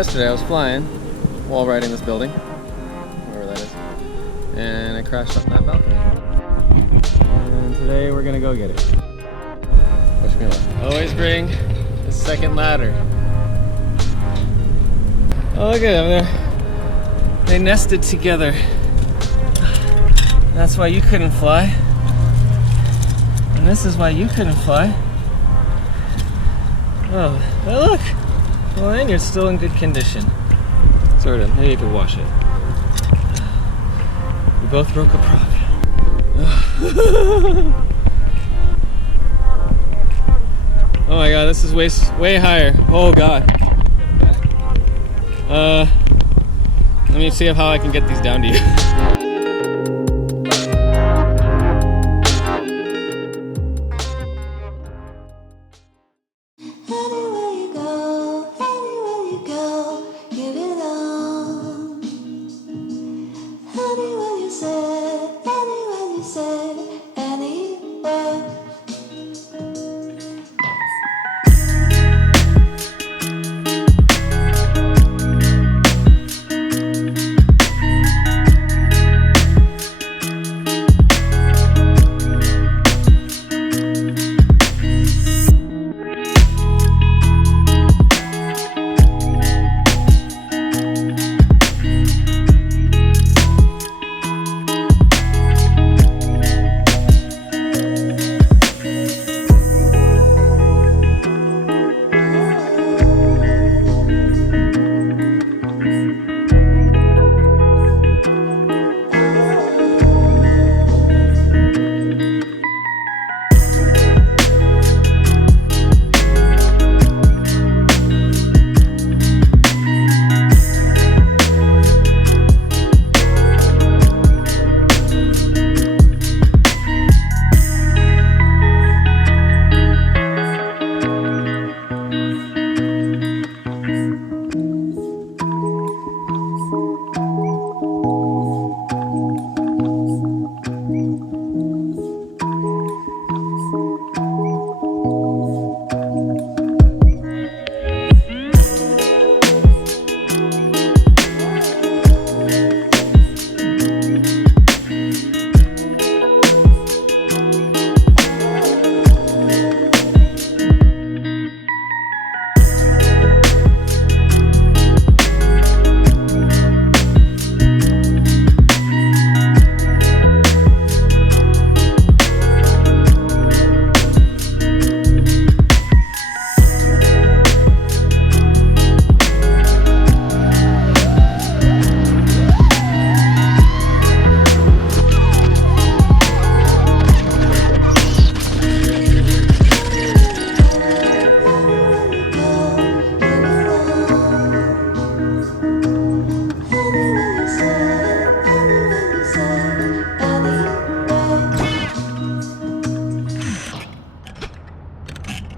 yesterday I was flying while riding this building, whatever that is, and I crashed off that balcony. And today we're gonna go get it. Wish me luck. Always bring the second ladder. Oh, look at them. They nested together. That's why you couldn't fly. And this is why you couldn't fly. Oh, look! Well, then you're still in good condition. Sort of. Maybe you could wash it. We both broke a prop. Oh my god, this is way higher. Oh god. Let me see how I can get these down to you.